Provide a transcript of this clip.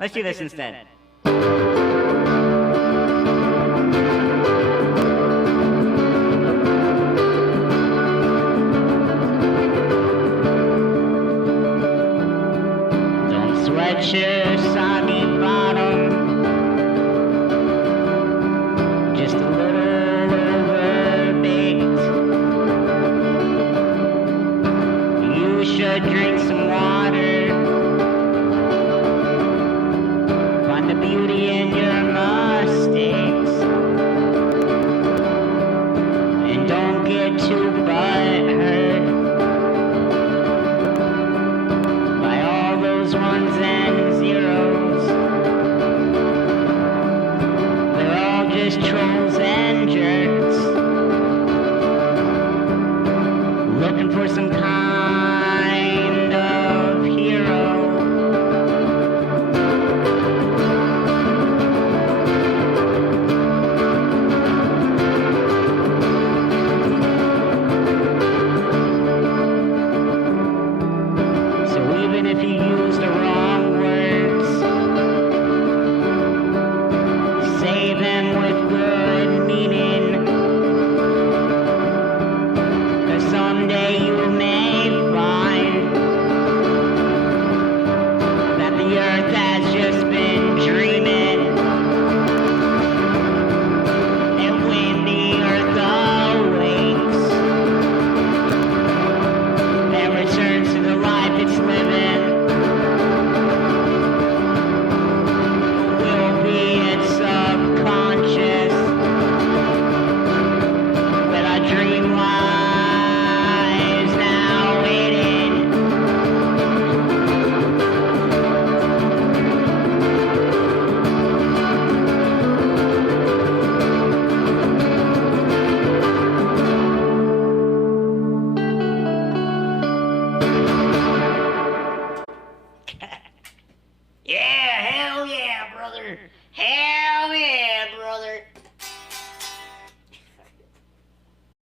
Let's do this instead. Don't sweat your soggy bottom. Just a little overbaked. You should drink some water. Find the beauty in your mistakes. And don't get too butthurt by all those ones and zeros. They're all just trolls and jerks, looking for some kind of hero. So even if you use the wrong words, say them with good meaning. 'Cause someday you may find that the earth has just been dreaming. And when the earth awakes and returns to the life it's living, will be its subconscious that our dream lies now waiting. Yeah, hell yeah, brother. Hell yeah, brother.